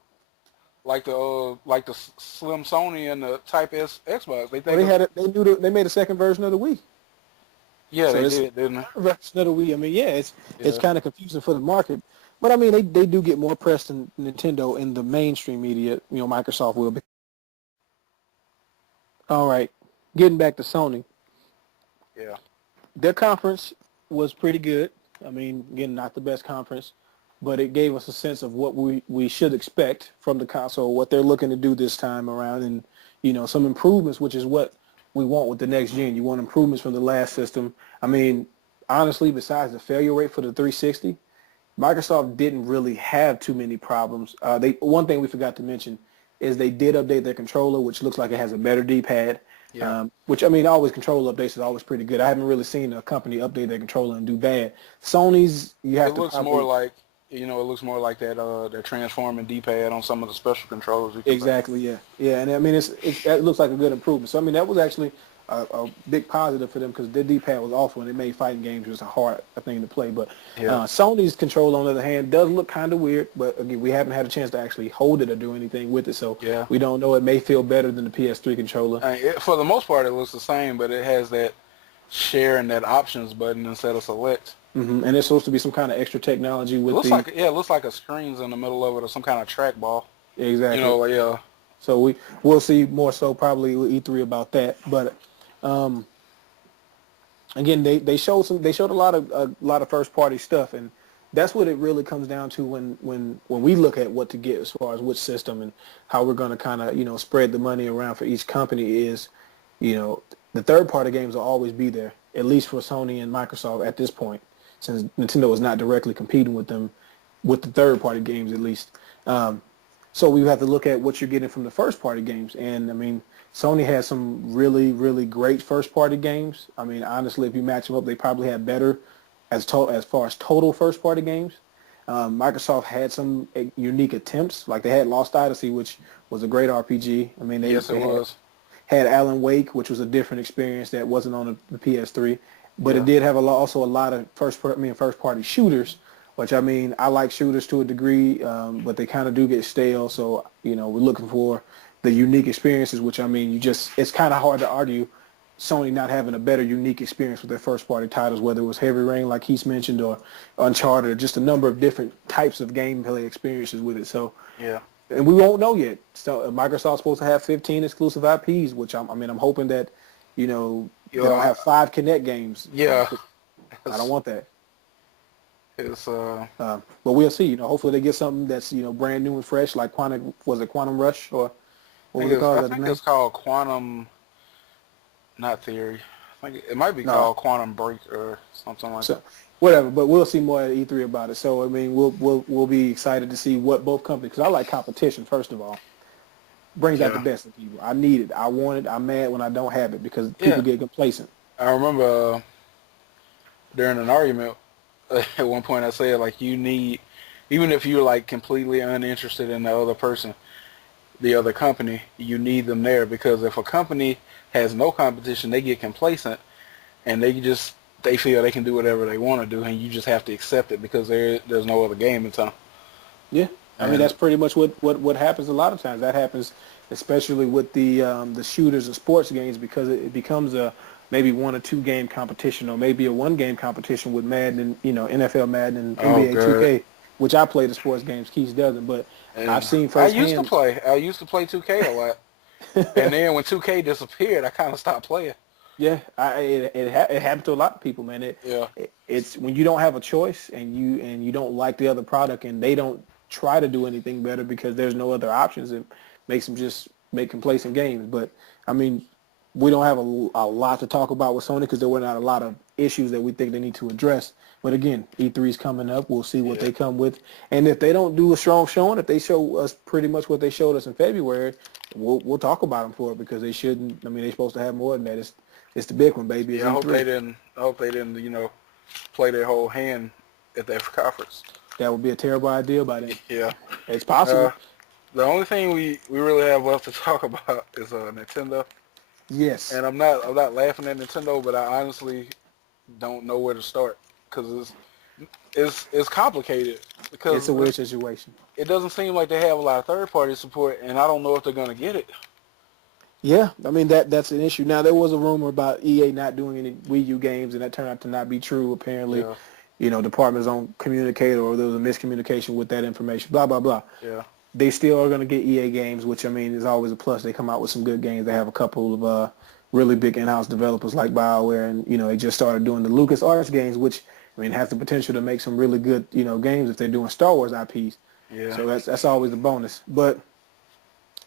Slim Sony and the Type S Xbox. They Well, think it's, they made a second version of the Wii. yeah, So they this did, didn't they? version of the Wii, I mean, yeah, it's Yeah. kind of confusing for the market. But I mean, they do get more press than Nintendo in the mainstream media. Microsoft will be. All right, getting back to Sony, Yeah. their conference was pretty good. I mean, again, not the best conference, but it gave us a sense of what we should expect from the console, what they're looking to do this time around, and some improvements, which is what we want with the next gen. You want improvements from the last system. I mean, honestly, besides the failure rate for the 360, Microsoft didn't really have too many problems. One thing we forgot to mention is they did update their controller, which looks like it has a better D-pad. Yeah. Which I mean, always controller updates is always pretty good. I haven't really seen a company update their controller and do bad. Sony's, you have It to looks probably more like it looks more like that transforming D-pad on some of the special controllers you can buy. exactly, yeah. And I mean, it looks like a good improvement. So I mean, that was actually a big positive for them because their D-pad was awful and it made fighting games just a hard thing to play. But Yeah. Sony's controller, on the other hand, does look kind of weird. But again, we haven't had a chance to actually hold it or do anything with it, so Yeah. we don't know. It may feel better than the PS3 controller. For the most part, it looks the same, but it has that share and that options button instead of select. And there's supposed to be some kind of extra technology It with looks the like it looks like a screen's in the middle of it or some kind of trackball. exactly. Yeah. So we'll see more so probably with E3 about that. But again, they showed a lot of first party stuff, and that's what it really comes down to when we look at what to get as far as which system and how we're going to kind of spread the money around for each company is, the third party games will always be there, at least for Sony and Microsoft at this point, since Nintendo is not directly competing with them with the third party games at least. So we have to look at what you're getting from the first party games, and I mean, Sony has some really, really great first-party games. I mean, honestly, if you match them up, they probably have better as far as total first-party games. Microsoft had some unique attempts, like they had Lost Odyssey, which was a great RPG. I mean, Yes, it was. had Alan Wake, which was a different experience that wasn't on the PS3, but it Yeah. did have also a lot of first-party shooters, which I mean, I like shooters to a degree, but they kind of do get stale. So we're looking for the unique experiences, which I mean, it's kind of hard to argue Sony not having a better unique experience with their first party titles, whether it was Heavy Rain like he's mentioned or Uncharted, or just a number of different types of gameplay experiences with it. So, Yeah. and we won't know yet. So Microsoft's supposed to have 15 exclusive IPs, which I'm hoping that, they'll have 5 Kinect games. Yeah. I don't want that. It's But we'll see. Hopefully they get something that's brand new and fresh, like Quantum Rush or what was it called? I think it's called Quantum, not Theory. I think it might be No. called Quantum Break or something like that. So whatever, but we'll see more at E3 about it. So I mean, we'll be excited to see what both companies. Because I like competition. First of all, brings out the best in people. I need it. I want it. I'm mad when I don't have it because people get complacent. I remember during an argument at one point I said like you need, even if you're like completely uninterested in the other person, the other company, you need them there, because if a company has no competition, they get complacent and they feel they can do whatever they want to do, and you just have to accept it because there's no other game in town. Yeah, I mean that's pretty much what happens a lot of times. That happens especially with the shooters and sports games, because it becomes a maybe 1 or 2 game competition, or maybe a 1 game competition with Madden and NFL Madden and NBA 2K, which I play the sports games. Keith doesn't, but And I've seen firsthand. I used to play 2K a lot, and then when 2K disappeared, I kind of stopped playing. Yeah, it happened to a lot of people, man. It's when you don't have a choice and you don't like the other product and they don't try to do anything better because there's no other options. It makes them just make complacent games. But I mean, we don't have a lot to talk about with Sony because there were not a lot of issues that we think they need to address. But again, E3's coming up. We'll see what they come with. And if they don't do a strong showing, if they show us pretty much what they showed us in February, we'll talk about them for it, because they shouldn't. I mean, they're supposed to have more than that. It's the big one, baby. It's I hope E3. they didn't, play their whole hand at that conference. That would be a terrible idea by them. Yeah. It's possible. The only thing we really have left to talk about is Nintendo. Yes. And I'm not laughing at Nintendo, but I honestly don't know where to start, because it's complicated, because It's a weird situation. It doesn't seem like they have a lot of third-party support, and I don't know if they're going to get it. Yeah, I mean that's an issue. Now there was a rumor about EA not doing any Wii U games, and that turned out to not be true. Apparently, departments don't communicate, or there was a miscommunication with that information. Blah blah blah. Yeah. They still are going to get EA games, which I mean is always a plus. They come out with some good games. They have a couple of really big in-house developers like BioWare, and they just started doing the LucasArts games, which I mean has the potential to make some really good games if they're doing Star Wars IPs. Yeah. So that's always a bonus, but.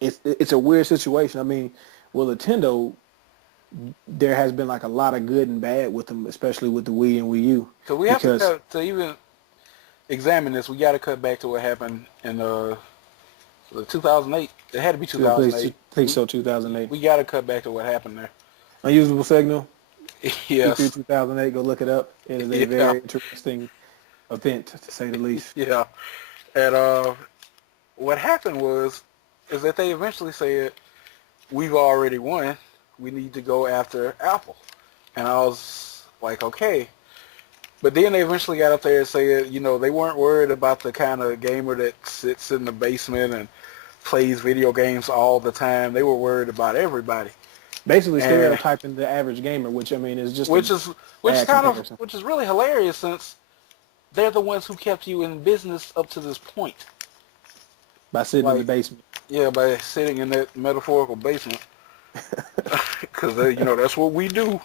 It's a weird situation. I mean, well, Nintendo, there has been like a lot of good and bad with them, especially with the Wii and Wii U. So we have to even examine this. We got to cut back to what happened in the 2008. It had to be 2008. I think so, 2008. We got to cut back to what happened there. Unusable Signal. Yes. E3 2008. Go look it up. It is a very interesting event, to say the least. Yeah. And what happened is that they eventually said, we've already won, we need to go after Apple. And I was like, okay. But then they eventually got up there and said, they weren't worried about the kind of gamer that sits in the basement and plays video games all the time. They were worried about everybody. Basically stereotyping the average gamer, which I mean is just which is really hilarious, since they're the ones who kept you in business up to this point. By sitting in the basement. Yeah, by sitting in that metaphorical basement. Because, that's what we do.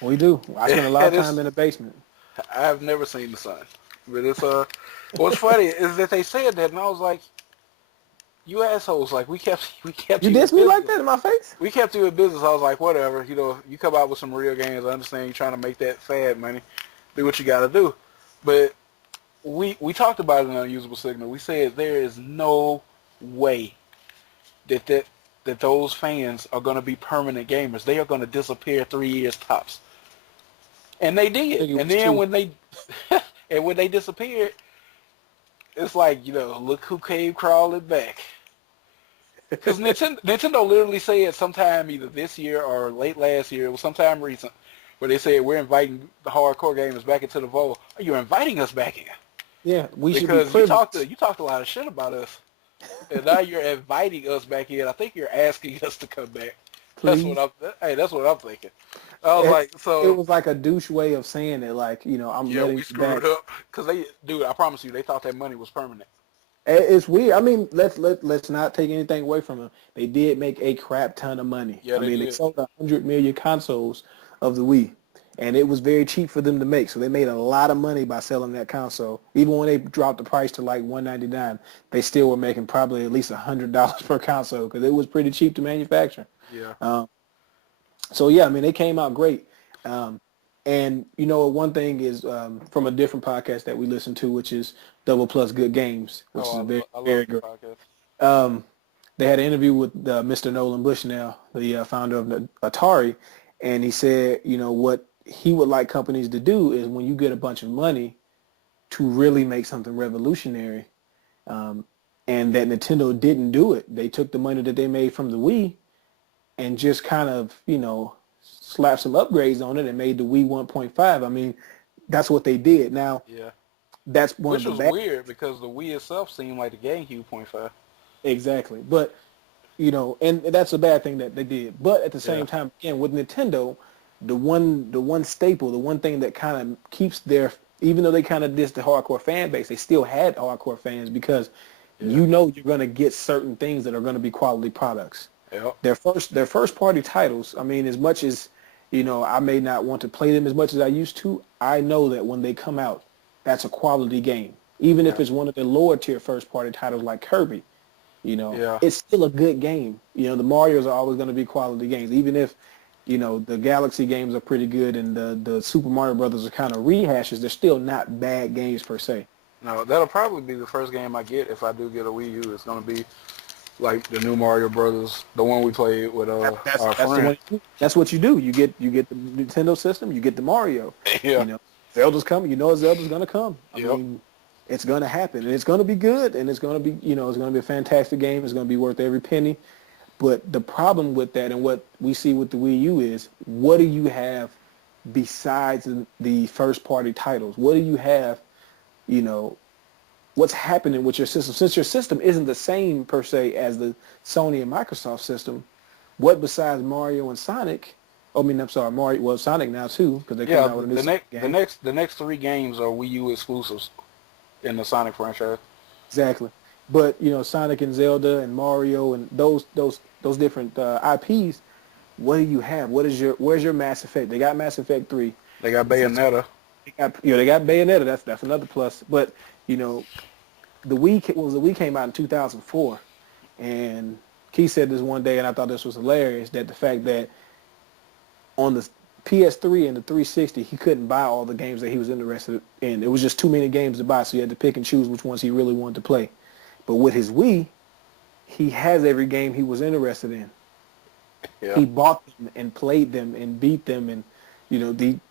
We do. I spend a lot of And time in the basement. I've never seen the sun. But it's what's funny is that they said that, and I was like, you assholes, like we kept You you in diss me like business. that in my face? We kept you in business. I was like, whatever, you come out with some real games. I understand you're trying to make that fad money. Do what you got to do. But we talked about it in Unusable Signal. We said there is no way that those fans are going to be permanent gamers. They are going to disappear 3 years tops. And they I did. think it And was then two. when they and when they disappeared, it's like, look who came crawling back. Because Nintendo literally said sometime either this year or late last year, it was sometime recent, where they said we're inviting the hardcore gamers back into the fold. You're inviting us back in Yeah, we should be because you privileged. talked a lot of shit about us, and now you're inviting us back in. I think you're asking us to come back. Please. That's what I'm thinking. I was It, like, it so was like a douche way of saying it, like, I'm yeah, letting we you back. screwed up because dude, I promise you, they thought that money was permanent. It's weird. I mean, let's not take anything away from them. They did make a crap ton of money. Yeah, I they mean, they did. sold 100 million consoles of the Wii, and it was very cheap for them to make. So they made a lot of money by selling that console. Even when they dropped the price to like 199, they still were making probably at least $100 per console because it was pretty cheap to manufacture. Yeah. Um, so yeah, I mean, they came out great. And one thing is from a different podcast that we listen to, which is Double Plus Good Games, which is a very, I love very that good. podcast. Um, they had an interview with Mr. Nolan Bushnell, the founder of Atari, and he said, what he would like companies to do is when you get a bunch of money to really make something revolutionary, um, and that Nintendo didn't do it. They took the money that they made from the Wii and just kind of, slapped some upgrades on it and made the Wii 1.5. I mean, that's what they did. Now, Yeah. that's one of Which the was bad. weird because the Wii itself seemed like the GameCube point five. Exactly. But, and that's a bad thing that they did. But at the Yeah. same time, again, with Nintendo, the one staple, the one thing that kind of keeps even though they kind of dissed the hardcore fan base, they still had hardcore fans because Yeah. you're going to get certain things that are going to be quality products. Yep. Their first party titles, I mean, as much as, I may not want to play them as much as I used to, I know that when they come out, that's a quality game. Even if Yeah. it's one of the lower tier first party titles like Kirby, Yeah. it's still a good game. The Marios are always going to be quality games. Even if, the Galaxy games are pretty good and the Super Mario Brothers are kind of rehashes, they're still not bad games per se. No, that'll probably be the first game I get if I do get a Wii U. It's gonna be like the new Mario Brothers, the one we played with our That's the friend. one. That's what you do. You get the Nintendo system. You get the Mario. Yeah. Zelda's coming. Zelda's gonna come. I Yep. mean, it's gonna happen, and it's gonna be good, and it's gonna be it's gonna be a fantastic game. It's gonna be worth every penny. But the problem with that, and what we see with the Wii U is, what do you have besides the first party titles? What do you have? You know, what's happening with your system? Since your system isn't the same per se as the Sony and Microsoft system, what besides Mario and Sonic? I mean, I'm sorry, Mario. Well, Sonic now too, because they're coming Yeah. out with a new The Sonic next game. the next three games are Wii U exclusives in the Sonic franchise. Exactly. But Sonic and Zelda and Mario and those different IPs. What do you have? Where's your Mass Effect? They got Mass Effect 3. They got It's Bayonetta. they got Bayonetta. That's another plus. But the Wii came out in 2004, and Keith said this one day, and I thought this was hilarious, that the fact that on the PS3 and the 360, he couldn't buy all the games that he was interested in. It was just too many games to buy, so he had to pick and choose which ones he really wanted to play. But with his Wii, he has every game he was interested in. Yeah. He bought them and played them and beat them, and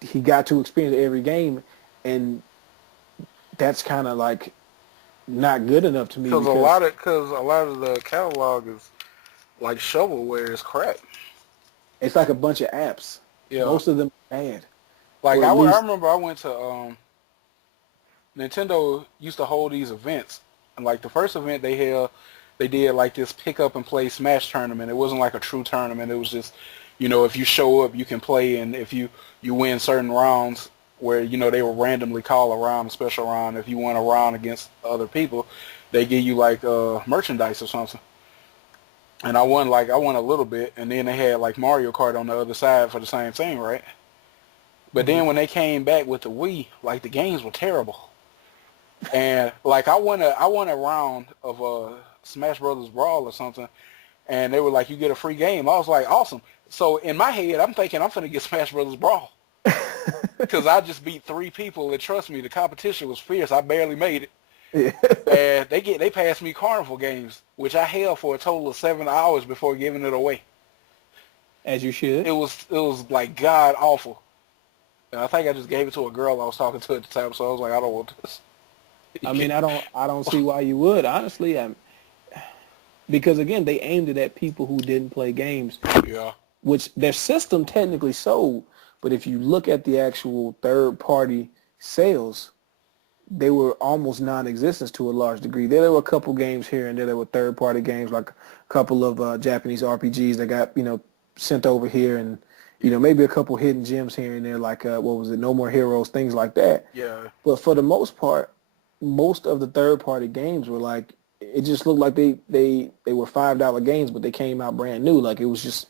he got to experience every game, and that's kind of like not good enough to me Because because a lot of the catalog is like shovelware is crap. it's like a bunch of apps. Yeah. Most of them are bad, Like or at I least remember I went to Nintendo used to hold these events, and like the first event they did like this pick up and play Smash tournament. It wasn't like a true tournament. It was just, if you show up, you can play, and if you win certain rounds where they will randomly call a round, a special round. If you won a round against other people, they give you like merchandise or something. And I won a little bit, and then they had like Mario Kart on the other side for the same thing, right? But then when they came back with the Wii, like the games were terrible. And like I won a round of Smash Brothers Brawl or something, and they were like, you get a free game. I was like, awesome. So in my head, I'm thinking I'm finna get Smash Brothers Brawl because I just beat 3 people, and trust me, the competition was fierce. I barely made it. Yeah. And they passed me Carnival games, which I held for a total of 7 hours before giving it away. As you should. It was like god awful. And I think I just gave it to a girl I was talking to at the time, so I was like, I don't want this. I mean, I don't see why you would, honestly. Because again, they aimed it at people who didn't play games. Yeah. Which their system technically sold, but if you look at the actual third-party sales, they were almost non-existent to a large degree. There were a couple games here and there that were third-party games, like a couple of Japanese RPGs that got sent over here, and maybe a couple hidden gems here and there, like what was it, No More Heroes, things like that. Yeah. But for the most part, most of the third-party games were like, it just looked like they were $5 games, but they came out brand new. Like it was just,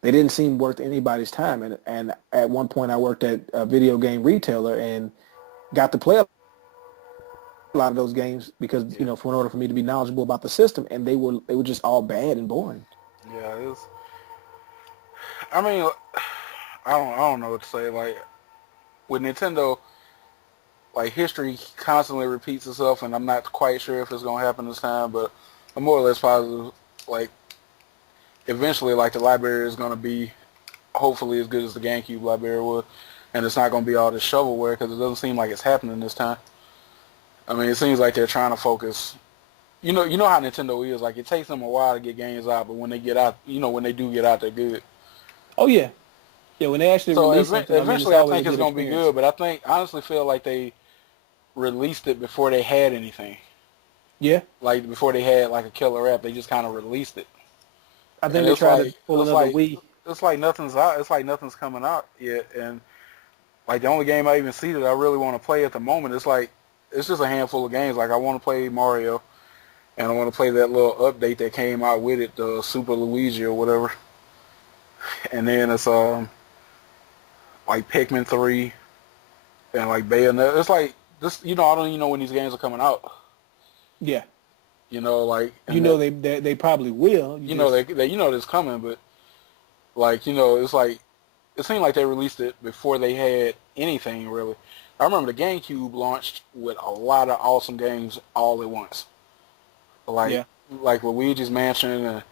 they didn't seem worth anybody's time. And at one point I worked at a video game retailer and got to play a lot of those games because, in order for me to be knowledgeable about the system, and they were just all bad and boring. Yeah, it was, I mean, I don't know what to say. Like with Nintendo, like history constantly repeats itself, and I'm not quite sure if it's gonna happen this time, but I'm more or less positive. Like eventually, like the library is gonna be hopefully as good as the GameCube library was, and it's not gonna be all this shovelware because it doesn't seem like it's happening this time. I mean, it seems like they're trying to focus. You know how Nintendo is. Like it takes them a while to get games out, but when they get out, when they do get out, they're good. Oh yeah, yeah. When they actually release something, eventually, I think it's gonna be good. But I honestly feel like they released it before they had anything. Yeah. Like before they had like a killer app, they just kind of released it. I think they tried to pull another Wii. It's like nothing's out. It's like nothing's coming out yet, and like the only game I even see that I really want to play at the moment, it's just a handful of games. Like I want to play Mario, and I want to play that little update that came out with it, the Super Luigi or whatever. And then it's like Pikmin 3 and like Bayonetta. It's like this, I don't even know when these games are coming out. Yeah. Like they probably will. They it's coming, but like it's like it seemed like they released it before they had anything really. I remember the GameCube launched with a lot of awesome games all at once. Like Luigi's Mansion and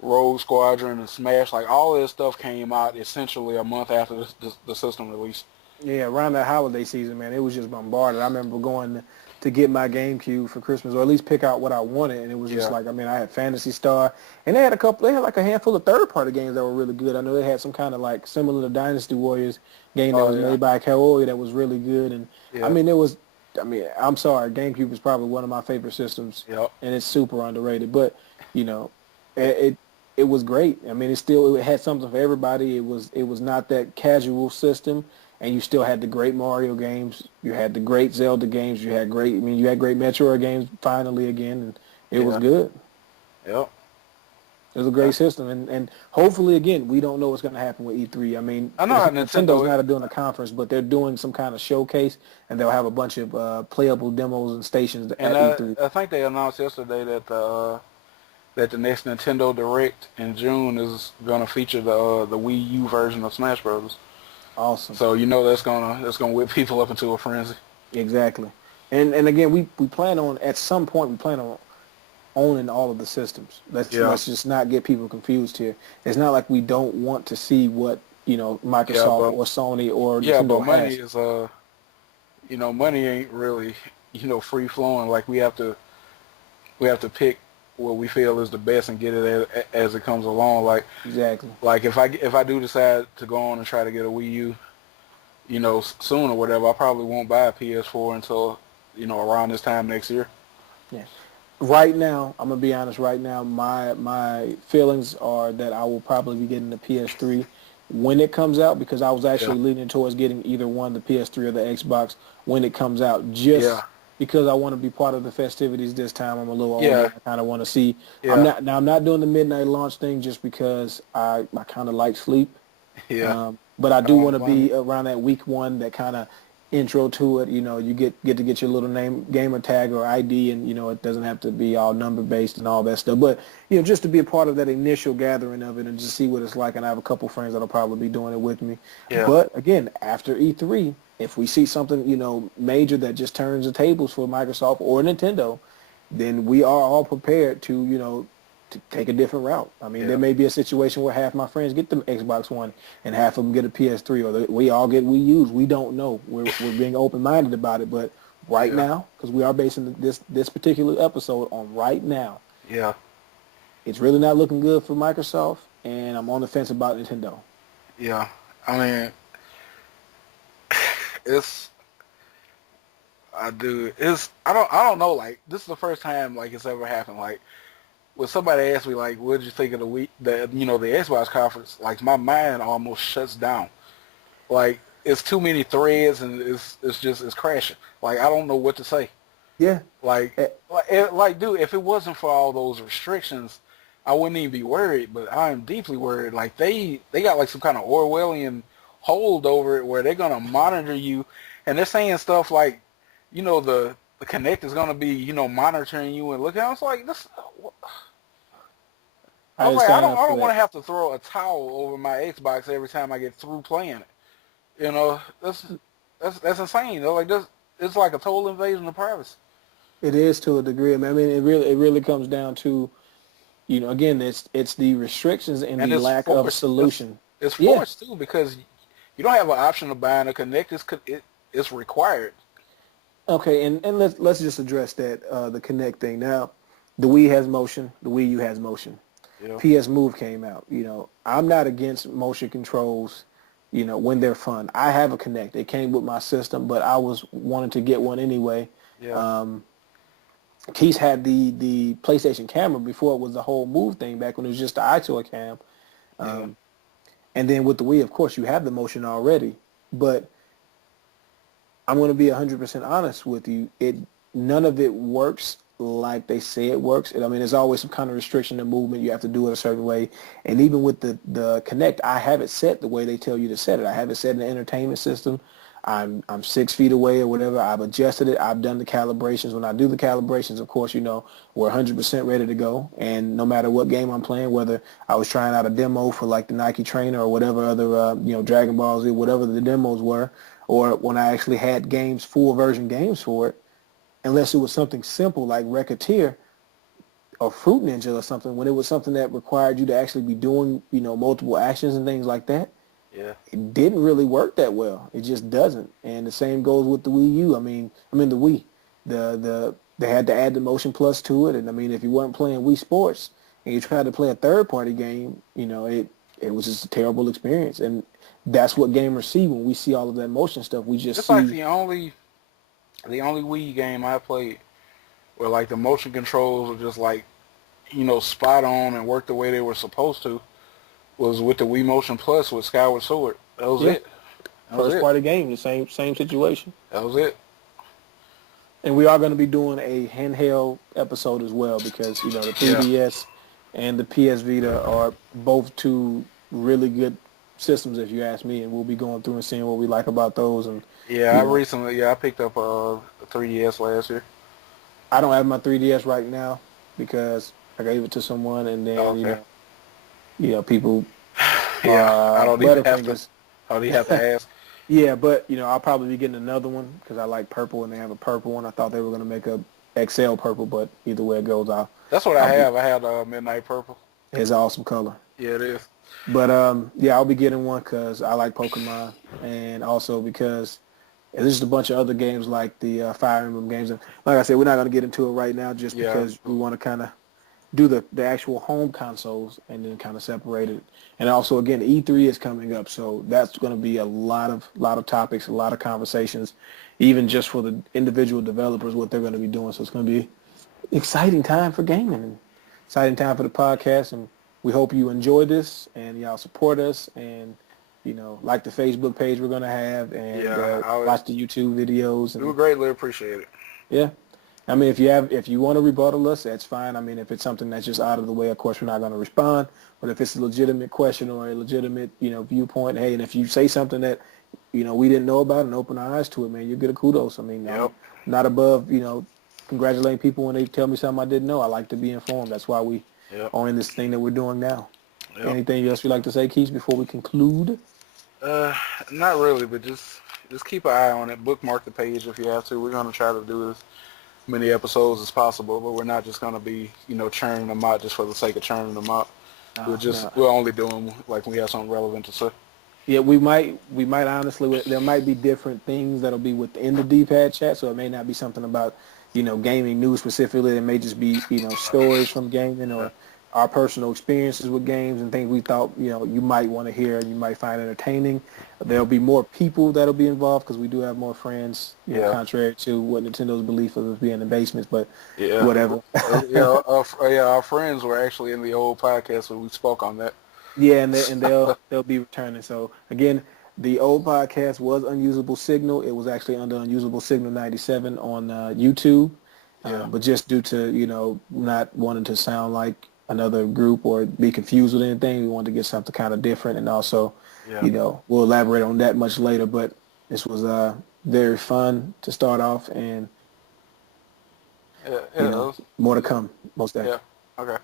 Rogue Squadron and Smash, like all this stuff came out essentially a month after the system release. Yeah, around that holiday season, man, it was just bombarded. I remember going to get my GameCube for Christmas, or at least pick out what I wanted, and it was just like, I had Phantasy Star, and they had like a handful of third-party games that were really good. I know they had some kind of like similar to Dynasty Warriors game that was made by Kaoi that was really good, and I'm sorry, GameCube is probably one of my favorite systems, and it's super underrated, but it was great. I mean, it had something for everybody. It was not that casual system. And you still had the great Mario games. You had the great Zelda games. You had great Metroid games finally again, and it was good. Yep. It was a great system, and hopefully again, we don't know what's going to happen with E3. I mean, I know how Nintendo's not doing a conference, but they're doing some kind of showcase, and they'll have a bunch of playable demos and stations at E3. I think they announced yesterday that the next Nintendo Direct in June is going to feature the Wii U version of Smash Bros. Awesome. So that's gonna whip people up into a frenzy. Exactly. And again, we plan on at some point owning all of the systems. Let's just not get people confused here. It's not like we don't want to see what Microsoft or Sony or Nintendo but money has. is money ain't really free flowing. Like we have to pick what we feel is the best and get it as it comes along. Like exactly. Like if I do decide to go on and try to get a Wii U, soon or whatever, I probably won't buy a PS4 until around this time next year. Yeah. Right now, I'm gonna be honest. Right now, my feelings are that I will probably be getting the PS3 when it comes out, because I was actually leaning towards getting either one, the PS3 or the Xbox, when it comes out. Because I want to be part of the festivities this time. I'm a little older. Yeah. I kind of want to see. Yeah. I'm not doing the midnight launch thing just because I kind of like sleep. Yeah. But I I do don't want to blame you. be around that week one, that kind of intro to it. You know, you get to get your little name, gamer tag or ID, and you know it doesn't have to be all number based and all that stuff. But you know, just to be a part of that initial gathering of it and just see what it's like. And I have a couple friends that'll probably be doing it with me. Yeah, But again, after E3, if we see something major that just turns the tables for Microsoft or Nintendo, then we are all prepared to to take a different route. I mean, there yeah, may be a situation where half my friends get the Xbox One and half of them get a PS3, or we all get Wii U's. We don't know. We're being open-minded about it, but right yeah, now, because we are basing this particular episode on right now, yeah, it's really not looking good for Microsoft, and I'm on the fence about Nintendo. yeah. I mean, it's I do. It's I don't know. Like this is the first time like it's ever happened. Like when somebody asked me like, "What did you think of the Xbox conference?" Like my mind almost shuts down. Like it's too many threads and it's crashing. Like I don't know what to say. Yeah. Like Eh, dude, if it wasn't for all those restrictions, I wouldn't even be worried. But I am deeply worried. Like they got like some kind of Orwellian hold over it where they're gonna monitor you, and they're saying stuff like, the Connect is gonna be monitoring you and looking. I was like this. I I was just like, sign up I for don't want to that. have to throw a towel over my Xbox every time I get through playing it. You know, that's insane. Like this, it's like a total invasion of privacy. It is to a degree. I mean, it really comes down to again, it's the restrictions and And the it's lack of forced. solution. It's Yeah. forced too because you don't have an option of buying a Connect. It's required. Okay, and let's just address that the Connect thing. Now, the Wii has motion, the Wii U has motion. Yeah, PS Move came out. I'm not against motion controls, when they're fun. I have a Connect. It came with my system, but I was wanting to get one anyway. yeah, Um, Keith had the PlayStation camera before it was the whole Move thing back when it was just the iToy cam. yeah. Um, and then with the Wii, of course, you have the motion already. But I'm going to be 100% honest with you. None of it works like they say it works. I mean, there's always some kind of restriction to movement. You have to do it a certain way. And even with the Connect, I have it set the way they tell you to set it. I have it set in the entertainment system. I'm 6 feet away or whatever. I've adjusted it. I've done the calibrations. When I do the calibrations, of course, we're 100% ready to go. And no matter what game I'm playing, whether I was trying out a demo for like the Nike trainer or whatever other, Dragon Ball Z, whatever the demos were, or when I actually had games, full version games for it, unless it was something simple like Racketeer or Fruit Ninja or something, when it was something that required you to actually be doing, multiple actions and things like that, Yeah. it didn't really work that well. It just doesn't. And the same goes with the Wii U. I mean the Wii. They had to add the Motion Plus to it, and I mean if you weren't playing Wii Sports and you tried to play a third party game, it was just a terrible experience. And that's what gamers see when we see all of that motion stuff. We just It's like see the only Wii game I played where like the motion controls were just like spot on and worked the way they were supposed to was with the Wii Motion Plus with Skyward Sword. That was yeah, it. That was first it. party game, the same situation. That was it. And we are going to be doing a handheld episode as well because the Yeah. 3DS and the PS Vita are both two really good systems, if you ask me. And we'll be going through and seeing what we like about those. And Yeah, you know, I picked up a 3DS last year. I don't have my 3DS right now because I gave it to someone, and Oh, then okay. people Yeah, I don't even have to. Butterfingers. I don't even have to ask. Yeah, but I'll probably be getting another one because I like purple, and they have a purple one. I thought they were going to make a XL purple, but either way it goes, That's what I I'll be. have. I have Midnight Purple. It's an awesome color. Yeah, it is. But yeah, I'll be getting one because I like Pokemon, and also because there's just a bunch of other games like the Fire Emblem games. And like I said, we're not going to get into it right now just Yeah. because we want to kind of do the actual home consoles and then kind of separate it. And also, again, E3 is coming up, so that's going to be a lot of topics, a lot of conversations, even just for the individual developers, what they're going to be doing. So it's going to be exciting time for gaming and exciting time for the podcast. And we hope you enjoy this and y'all support us and like the Facebook page we're going to have and Yeah, watch the YouTube videos we would and greatly appreciate it. yeah. I mean, if you want to rebuttal us, that's fine. I mean, if it's something that's just out of the way, of course, we're not going to respond. But if it's a legitimate question or a legitimate, viewpoint, hey, and if you say something that, we didn't know about and open our eyes to it, man, you get a kudos. I mean, I'm Yep. not above, congratulating people when they tell me something I didn't know. I like to be informed. That's why we Yep. are in this thing that we're doing now. Yep. Anything else you'd like to say, Keith, before we conclude? Uh, Not really, but just keep an eye on it. Bookmark the page if you have to. We're gonna try to do as many episodes as possible, but we're not just gonna be, churning them out just for the sake of churning them out. No, no. We'll only do them like when we have something relevant to say. Yeah, we might honestly, there might be different things that'll be within the D-pad chat, so it may not be something about, gaming news specifically. It may just be, stories from gaming Yeah. or our personal experiences with games and things we thought, you might want to hear and you might find entertaining. There'll be more people that'll be involved because we do have more friends, Yeah. contrary to what Nintendo's belief of us being in the basements, but Yeah. whatever. Our friends were actually in the old podcast when we spoke on that. Yeah, and they'll be returning. So again, the old podcast was Unusable Signal. It was actually under Unusable Signal 97 on YouTube, Yeah. but just due to not wanting to sound like another group or be confused with anything, we wanted to get something kind of different. And also, Yeah. we'll elaborate on that much later. But this was very fun to start off, and Yeah. Yeah. more to come. Most Yeah. definitely. Okay.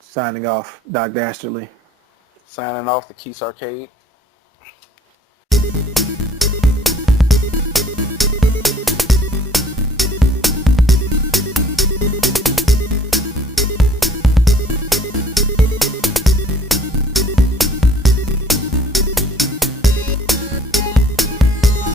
Signing off, Doc Dastardly. Signing off the Keys Arcade.